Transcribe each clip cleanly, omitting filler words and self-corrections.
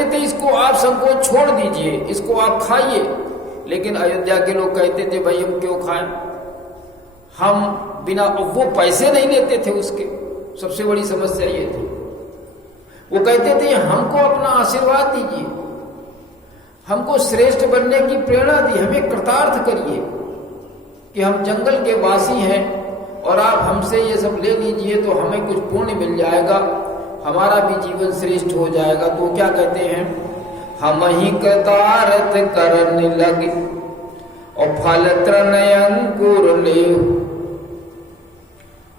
कहते थे इसको आप संकोच छोड़ दीजिए, इसको आप खाइए। लेकिन अयोध्या के लोग कहते थे भाई हम क्यों खाएं, हम बिना, वो पैसे नहीं लेते थे उसके, सबसे बड़ी समस्या ये थी। वो कहते थे हमको अपना आशीर्वाद दीजिए, हमको श्रेष्ठ बनने की प्रेरणा दी, हमें कृतार्थ करिए कि हम जंगल के वासी हैं और आप हमसे ये सब ले लीजिए तो हमें कुछ पुण्य मिल जाएगा, हमारा भी जीवन श्रेष्ठ हो जाएगा। तो क्या कहते हैं, हम ही कृतार्थ करने लगे और फल तृणय अंकुर ले।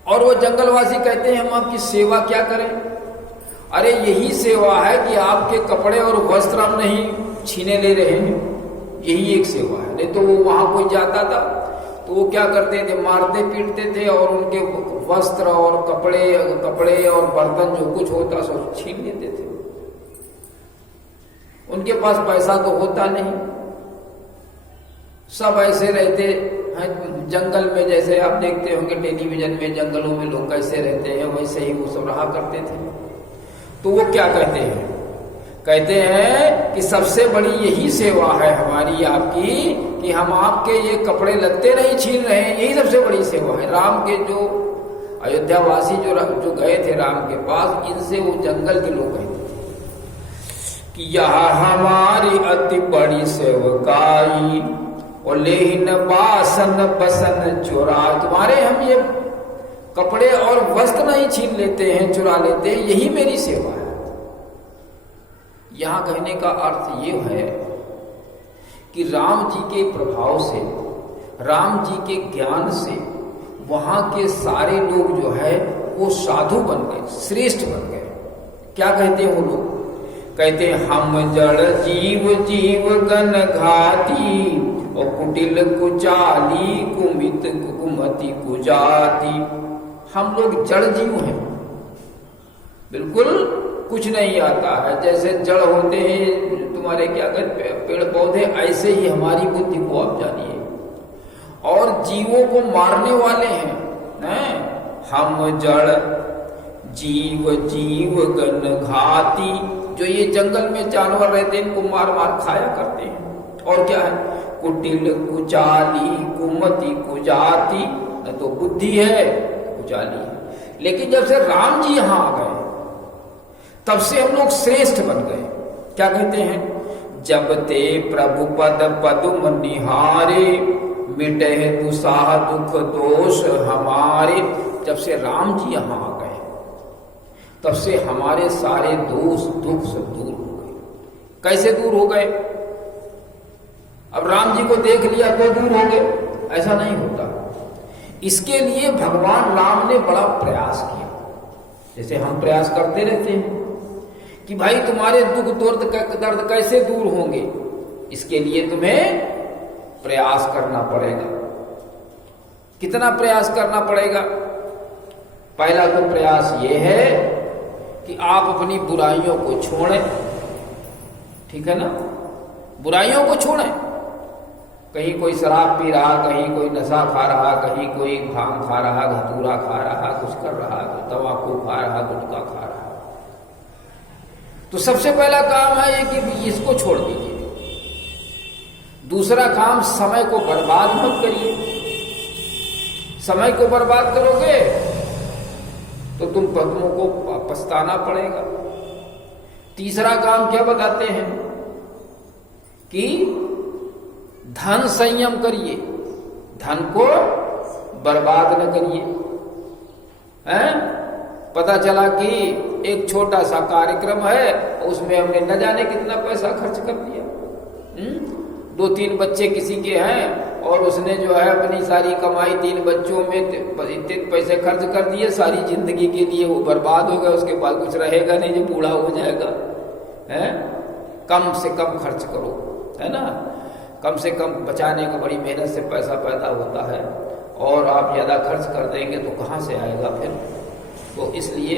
और वो जंगलवासी कहते हैं हम आपकी सेवा क्या करें, अरे यही सेवा है कि आपके कपड़े और वस्त्र हम नहीं छीने ले रहे हैं, यही एक सेवा है। नहीं तो वो वहां कोई जाता था तो वो क्या करते थे, मारते पीटते थे और उनके वस्त्र और कपड़े और बर्तन जो कुछ होता सब छीन लेते थे। उनके पास पैसा तो होता नहीं, सब ऐसे रहते हैं जंगल में, जैसे आप देखते होंगे टेलीविजन में जंगलों में लोग कैसे रहते हैं वैसे ही वो सब रहा करते थे। तो वो क्या कहते हैं, कहते हैं कि सबसे बड़ी यही सेवा है हमारी आपकी कि हम आपके ये कपड़े लत्ते नहीं छीन रहे हैं, यही सबसे बड़ी सेवा है। राम के जो अयोध्यावासी जो गए थे राम के पास, इनसे वो जंगल के लोग कहते थे कि यह हमारी अति बड़ी सेवकाई और लेहिन बासन बसन चुरा, तुम्हारे हम ये कपड़े और वस्त्र नहीं छीन लेते हैं, चुरा लेते हैं, यही मेरी सेवा है। यहां कहने का अर्थ ये है कि राम जी के प्रभाव से, राम जी के ज्ञान से वहां के सारे लोग जो है वो साधु बन गए, श्रेष्ठ बन गए। क्या कहते हैं वो लोग, कहते हैं हम जड़ जीव जीव गण घाती और कुटिल कुचाली कुमित कुमति कुजाति। हम लोग जड़ जीव हैं, बिल्कुल कुछ नहीं आता है, जैसे जड़ होते हैं तुम्हारे क्या कहते पेड़ पौधे, ऐसे ही हमारी बुद्धि को आप जानिए, और जीवों को मारने वाले हैं, हम जड़ जीव जीव गण घाती, जो ये जंगल में जानवर रहते हैं इनको मार मार खाया करते हैं। और क्या है, कुटिल कुचाली कुमति कुजाति, न तो बुद्धि है कुचाली है। लेकिन जब से राम जी यहां आ गए तब से हम लोग श्रेष्ठ बन गए। क्या कहते हैं, जब ते प्रभु पद पदुम निहारे मिटे दुसाह दुख दोष हमारे। जब से राम जी यहां आ गए तब से हमारे सारे दोष दुख सब दूर हो गए। कैसे दूर हो गए, अब राम जी को देख लिया तो दूर हो गए, ऐसा नहीं होता। इसके लिए भगवान राम ने बड़ा प्रयास किया, जैसे हम प्रयास करते रहते हैं कि भाई तुम्हारे दुख दर्द कैसे दूर होंगे, इसके लिए तुम्हें प्रयास करना पड़ेगा। कितना प्रयास करना पड़ेगा, पहला तो प्रयास ये है कि आप अपनी बुराइयों को छोड़ें, ठीक है ना, बुराइयों को छोड़ें। कहीं कोई शराब पी रहा, कहीं कोई नशा खा रहा, कहीं कोई भांग खा रहा, धतूरा खा रहा, कुछ कर रहा, कोई तंबाकू खा रहा, गुटखा खा रहा, तो सबसे पहला काम है ये कि इसको छोड़ दीजिए। दूसरा काम, समय को बर्बाद मत करिए। समय को बर्बाद करोगे तो तुमको पछताना पड़ेगा। तीसरा काम क्या बताते हैं कि धन संयम करिए, धन को बर्बाद न करिए। हैं, पता चला कि एक छोटा सा कार्यक्रम है, उसमें हमने न जाने कितना पैसा खर्च कर दिया। 2-3 बच्चे किसी के हैं और उसने जो है अपनी सारी कमाई 3 बच्चों में इतने पैसे खर्च कर दिए, सारी जिंदगी के लिए वो बर्बाद हो गया, उसके बाद कुछ रहेगा नहीं, जो बूढ़ा हो जाएगा। है, कम से कम खर्च करो, है ना, कम से कम बचाने का बड़ी मेहनत से पैसा पैदा होता है, और आप ज्यादा खर्च कर देंगे तो कहाँ से आएगा फिर। तो इसलिए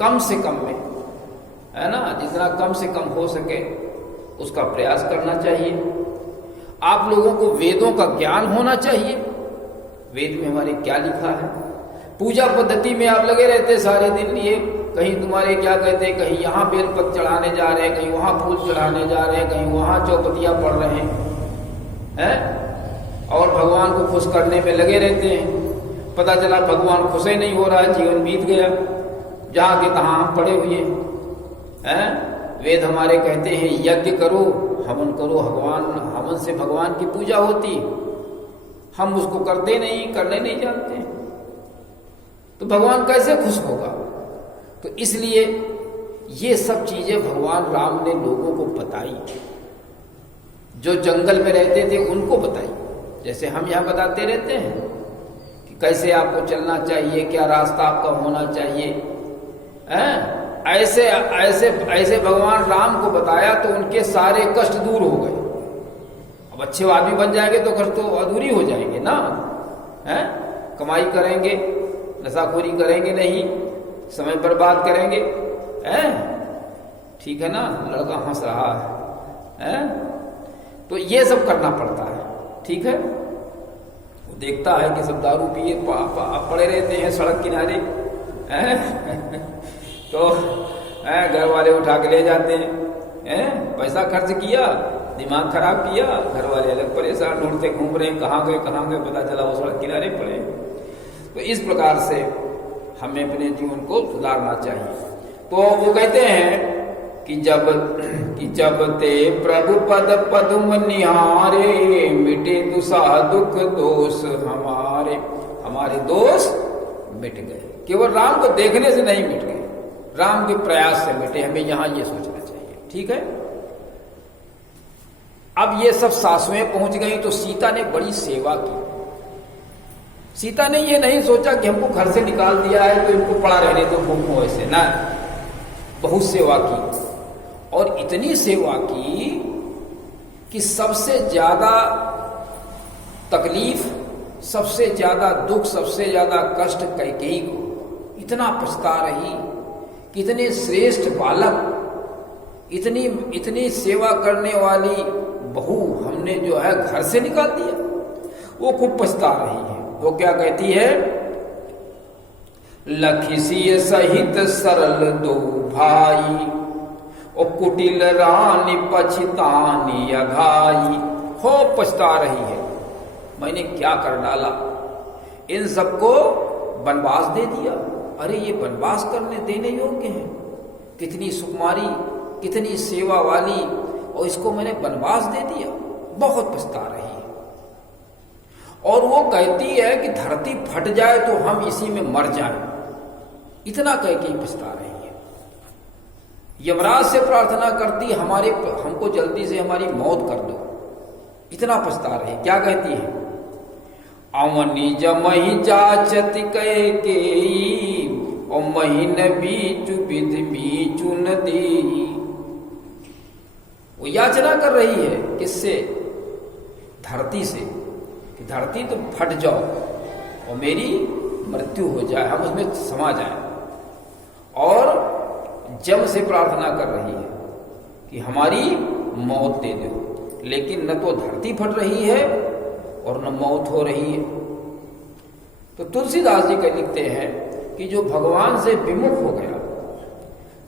कम से कम में, है ना, जितना कम से कम हो सके उसका प्रयास करना चाहिए। आप लोगों को वेदों का ज्ञान होना चाहिए, वेद में हमारे क्या लिखा है। पूजा पद्धति में आप लगे रहते सारे दिन, ये कहीं तुम्हारे क्या कहते हैं, कहीं यहाँ बेलपत्र चढ़ाने जा रहे हैं, कहीं वहाँ फूल चढ़ाने जा रहे हैं, कहीं वहाँ चौपतियाँ पढ़ रहे हैं, और भगवान को खुश करने में लगे रहते हैं। पता चला भगवान खुश ही नहीं हो रहा है, जीवन बीत गया, जहाँ के तहाँ हम पड़े हुए हैं। वेद हमारे कहते हैं यज्ञ करो, हवन करो, भगवान हवन से भगवान की पूजा होती, हम उसको करते नहीं, करने नहीं जानते, तो भगवान कैसे खुश होगा? तो इसलिए ये सब चीजें भगवान राम ने लोगों को बताई, जो जंगल में रहते थे उनको बताई। जैसे हम यहाँ बताते रहते हैं कि कैसे आपको चलना चाहिए, क्या रास्ता आपका होना चाहिए, ऐसे ऐसे ऐसे भगवान राम को बताया तो उनके सारे कष्ट दूर हो गए। अब अच्छे आदमी बन जाएंगे तो कष्ट तो अधूरी हो जाएंगे ना, कमाई करेंगे, नशाखोरी करेंगे नहीं, समय बर्बाद करेंगे, ठीक है ना, लड़का हंस रहा है, तो ये सब करना पड़ता है, ठीक है। वो देखता है कि सब दारू पिए पड़े रहते हैं सड़क किनारे, तो घर वाले उठा के ले जाते हैं, पैसा खर्च किया, दिमाग खराब किया, घर वाले अलग परेशान ढूंढते घूम रहे हैं, कहाँ गए, पता चला वो सड़क किनारे पड़े। तो इस प्रकार से हमें अपने जीवन को सुधारना चाहिए। तो वो कहते हैं कि जब ते प्रभु पद पद्म निहारे, मिटे दुसा दुख दोष हमारे दोष मिट गए। केवल राम को देखने से नहीं मिट गए, राम के प्रयास से मिटे, हमें यहां ये सोचना चाहिए, ठीक है। अब ये सब सासुएं पहुंच गई तो सीता ने बड़ी सेवा की। सीता ने ये नहीं सोचा कि हमको घर से निकाल दिया है तो इनको पड़ा रहने दो भूखों, ऐसे ना, बहुत सेवा की, और इतनी सेवा की कि सबसे ज्यादा तकलीफ, सबसे ज्यादा दुख, सबसे ज्यादा कष्ट कैकेयी को। इतना पछता रही, कितने श्रेष्ठ बालक, इतनी सेवा करने वाली बहू हमने जो है घर से निकाल दिया। वो खूब पछता रही है। वो क्या कहती है, लखिसिय सहित सरल दो भाई, और कुटिल रानी पछतानी अघाई। हो पछता रही है, मैंने क्या कर डाला, इन सबको वनवास दे दिया। अरे ये वनवास करने देने योग्य हैं, कितनी सुकुमारी, कितनी सेवा वाली, और इसको मैंने वनवास दे दिया। बहुत पछता रही है। और वो कहती है कि धरती फट जाए तो हम इसी में मर जाएं, इतना कह के पछता रही है। यमराज से प्रार्थना करती, हमको जल्दी से हमारी मौत कर दो, इतना पछता रही। क्या कहती है, अवनी जमही जाचत कह के, और महीन बीचु विध बीचु नदी। वो याचना कर रही है, किससे, धरती से, कि धरती तो फट जाओ और मेरी मृत्यु हो जाए, हम उसमें समा जाए। और जम से प्रार्थना कर रही है कि हमारी मौत दे दो, लेकिन न तो धरती फट रही है और न मौत हो रही है। तो तुलसीदास जी का लिखते हैं कि जो भगवान से विमुख हो गया,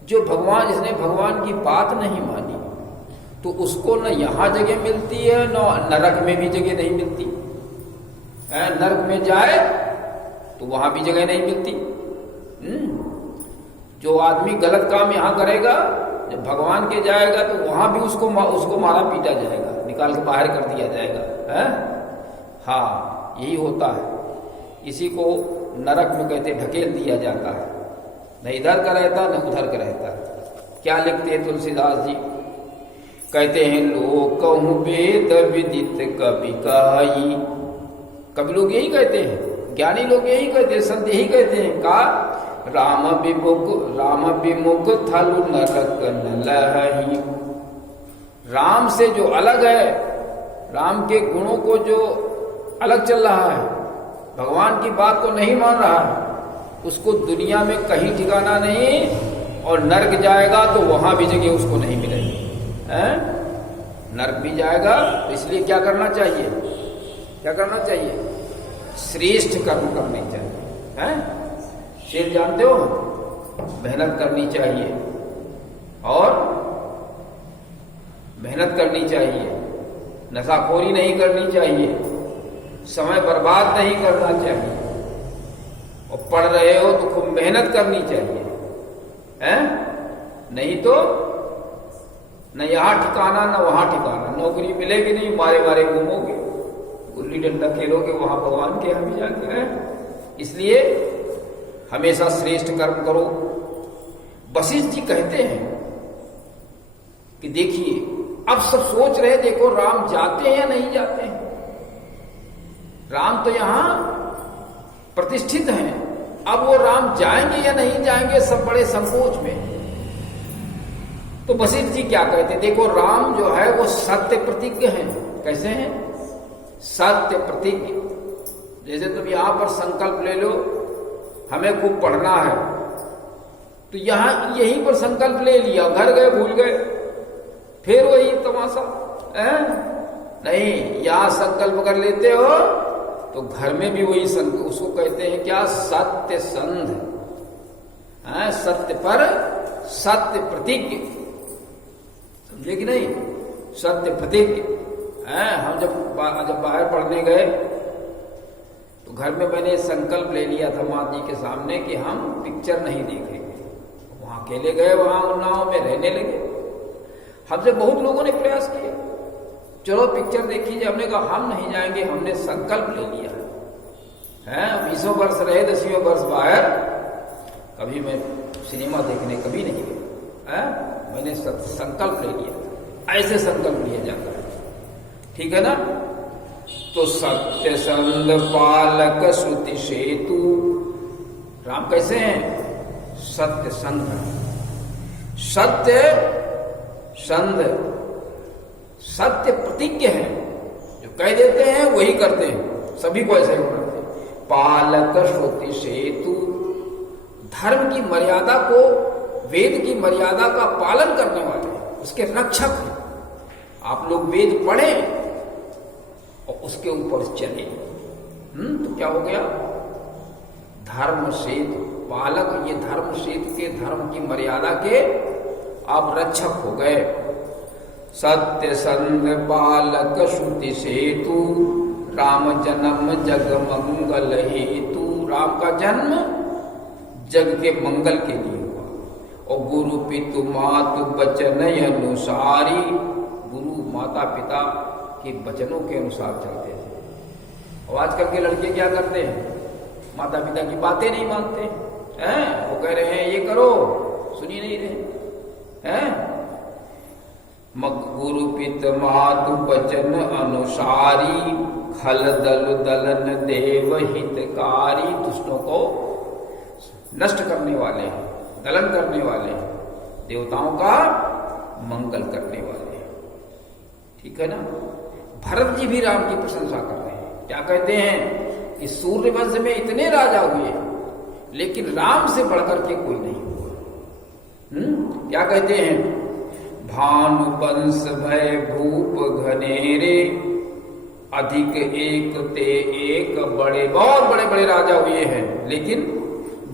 जिसने भगवान की बात नहीं मानी, तो उसको न यहां जगह मिलती है, न नरक में भी जगह नहीं मिलती। नरक में जाए तो वहां भी जगह नहीं मिलती। जो आदमी गलत काम यहां करेगा, जब भगवान के जाएगा तो वहां भी उसको मारा पीटा जाएगा, निकाल के बाहर कर दिया जाएगा। हाँ, यही होता है। इसी को नरक में कहते ढकेल दिया जाता है, न इधर का रहता न उधर का रहता। क्या लिखते हैं तुलसीदास जी, कहते हैं, लोग कहूं वेद विदित कवि कहाई। कवि लोग यही कहते हैं, ज्ञानी लोग यही कहते हैं, संत यही कहते हैं, का राम विमुख थलु नरक न लहई। राम से जो अलग है, राम के गुणों को जो अलग चल रहा है, भगवान की बात को नहीं मान रहा है, उसको दुनिया में कहीं ठिकाना नहीं, और नरक जाएगा तो वहां भी जगह उसको नहीं मिलेगी। नरक भी जाएगा। तो इसलिए क्या करना चाहिए, क्या करना चाहिए, श्रेष्ठ कर्म करने चाहिए। शेर जानते हो, मेहनत करनी चाहिए और मेहनत करनी चाहिए, नशाखोरी नहीं करनी चाहिए, समय बर्बाद नहीं करना चाहिए, और पढ़ रहे हो तो खूब मेहनत करनी चाहिए, हैं? नहीं तो न यहां ठिकाना न वहां ठिकाना, नौकरी मिलेगी नहीं, मारे मारे घूमोगे, गुल्ली डंडा खेलोगे वहां भगवान के यहाँ भी जाकर है। इसलिए हमेशा श्रेष्ठ कर्म करो। वशिष्ठ जी कहते हैं कि देखिए अब सब सोच रहे, देखो राम जाते हैं या नहीं जाते हैं, राम तो यहां प्रतिष्ठित हैं, अब वो राम जाएंगे या नहीं जाएंगे, सब बड़े संकोच में। तो वशिष्ठ जी क्या कहते, देखो राम जो है वो सत्य प्रतिज्ञ हैं। कैसे हैं? सत्य प्रतिज्ञ। जैसे तुम यहां पर संकल्प ले लो हमें खूब पढ़ना है, तो यहां यहीं पर संकल्प ले लिया, घर गए भूल गए, फिर वही तमाशा है? नहीं, यहां संकल्प कर लेते हो तो घर में भी वही संकल्प, उसको कहते हैं क्या? सत्य संध है, सत्य पर सत्य प्रतिज्ञ, समझे कि नहीं? सत्य प्रतिज्ञ है। हम जब बाहर पढ़ने गए तो घर में मैंने संकल्प ले लिया था माँ जी के सामने कि हम पिक्चर नहीं देखेंगे। वहां अकेले गए, वहां उन्नाव में रहने लगे। हमसे बहुत लोगों ने प्रयास किया, चलो पिक्चर देखिए, हमने कहा हम नहीं जाएंगे, हमने संकल्प ले लिया है। 20 वर्ष रहे, 10 वर्ष बाहर, कभी मैं सिनेमा देखने कभी नहीं गया, मैंने संकल्प ले लिया। ऐसे संकल्प लिया जाता है, ठीक है ना? तो सत्य संग पालक श्रुति सेतु, राम कैसे हैं? सत्य संग, सत्य संग, सत्य प्रतिज्ञ है, जो कह देते हैं वही करते हैं, सभी को ऐसे करते हैं। पालक श्रुति सेतु, धर्म की मर्यादा को, वेद की मर्यादा का पालन करने वाले, उसके रक्षक हैं। आप लोग वेद पढ़ें और उसके ऊपर चले, तो क्या हो गया? धर्म सेतु पालक, ये धर्म सेतु के, धर्म की मर्यादा के आप रक्षक हो गए। सत्य संग पालक श्रुति सेतु, राम जन्म जग मंगल हेतु, राम का जन्म जग के मंगल के लिए हुआ। और गुरु पितु मातु बचन अनुसारी, गुरु माता पिता के वचनों के अनुसार चलते थे। और आजकल के लड़के क्या करते हैं? माता पिता की बातें नहीं मानते हैं, वो कह रहे हैं ये करो, सुनी नहीं रहे हैं। गुरु पित मातु वचन अनुसारी, खल दल दलन देव हितकारी, दुष्टों को नष्ट करने वाले हैं, दलन करने वाले हैं, देवताओं का मंगल करने वाले हैं, ठीक है ना? भरत जी भी राम की प्रशंसा कर रहे हैं, क्या कहते हैं कि सूर्यवंश में इतने राजा हुए लेकिन राम से बढ़कर के कोई नहीं हुआ। क्या कहते हैं? भानु वंश भय भूप घनेरे, अधिक एक ते एक बड़े, बहुत बड़े बड़े राजा हुए हैं, लेकिन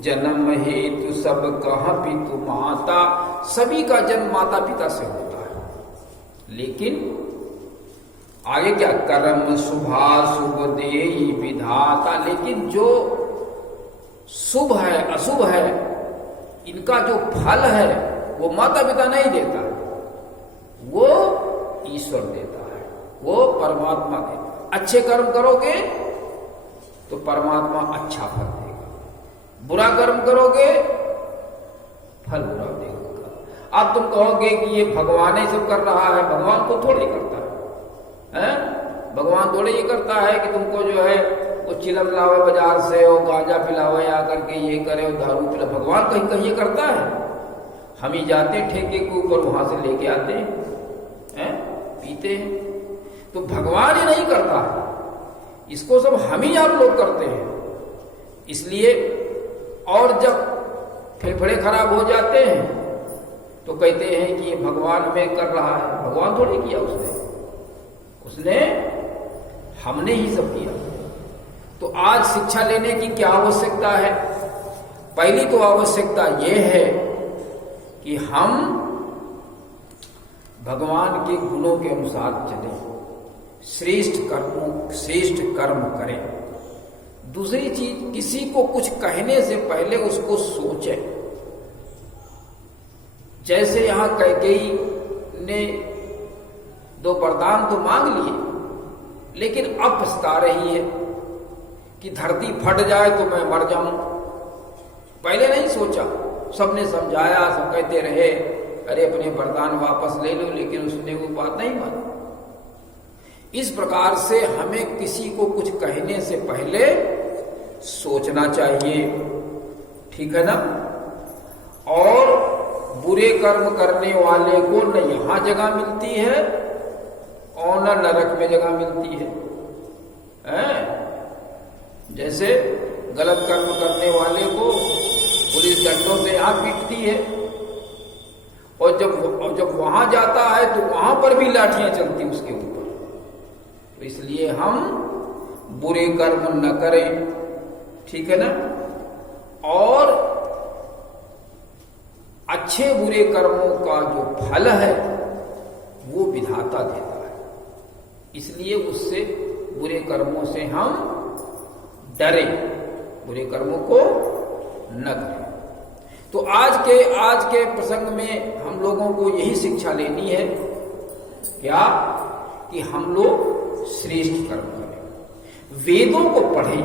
जन्म हेतु सब कहाँ पितु माता, सभी का जन्म माता पिता से होता है। लेकिन आगे क्या? कर्म शुभा शुभ देहि विधाता, लेकिन जो शुभ है अशुभ है इनका जो फल है वो माता पिता नहीं देता, वो ईश्वर देता है, वो परमात्मा देता है। अच्छे कर्म करोगे तो परमात्मा अच्छा फल देगा, बुरा कर्म करोगे फल बुरा देगा। अब तुम कहोगे कि ये भगवान ही सब कर रहा है, भगवान को थोड़ी करता है, भगवान थोड़े ये करता है कि तुमको जो है वो चिलम लावे बाजार से और गांजा पिलावे आकर के ये करे और दारू पिला, भगवान कहीं कहीं ये करता है? हम ही जाते हैं ठेके के ऊपर, वहां से लेके आते हैं, पीते हैं। तो भगवान ही नहीं करता, इसको सब हम ही आप लोग करते हैं। इसलिए और जब फेफड़े खराब हो जाते हैं तो कहते हैं कि ये भगवान हमें कर रहा है, भगवान थोड़ी किया उसने हमने ही सब किया। तो आज शिक्षा लेने की क्या आवश्यकता है? पहली तो आवश्यकता यह है कि हम भगवान के गुणों के अनुसार चलें, श्रेष्ठ कर्म करें। दूसरी चीज, किसी को कुछ कहने से पहले उसको सोचें। जैसे यहां कैकेयी ने 2 वरदान तो मांग लिए, लेकिन अब पछता रही है कि धरती फट जाए तो मैं मर जाऊं। पहले नहीं सोचा, सबने समझाया, सब कहते रहे अरे अपने वरदान वापस ले लो, लेकिन उसने वो बात नहीं मानी। इस प्रकार से हमें किसी को कुछ कहने से पहले सोचना चाहिए, ठीक है ना। और बुरे कर्म करने वाले को न यहां जगह मिलती है और न नरक में जगह मिलती है, जैसे गलत कर्म करने वाले को पुलिस डंडों से यहां पीटती है, और जब वहां जाता है तो वहां पर भी लाठियां चलती उसके ऊपर। तो इसलिए हम बुरे कर्म न करें, ठीक है ना। और अच्छे बुरे कर्मों का जो फल है वो विधाता देता है, इसलिए उससे बुरे कर्मों से हम डरें, बुरे कर्मों को न करें। तो आज के प्रसंग में हम लोगों को यही शिक्षा लेनी है, क्या, कि हम लोग श्रेष्ठ कर्म करें, वेदों को पढ़ें,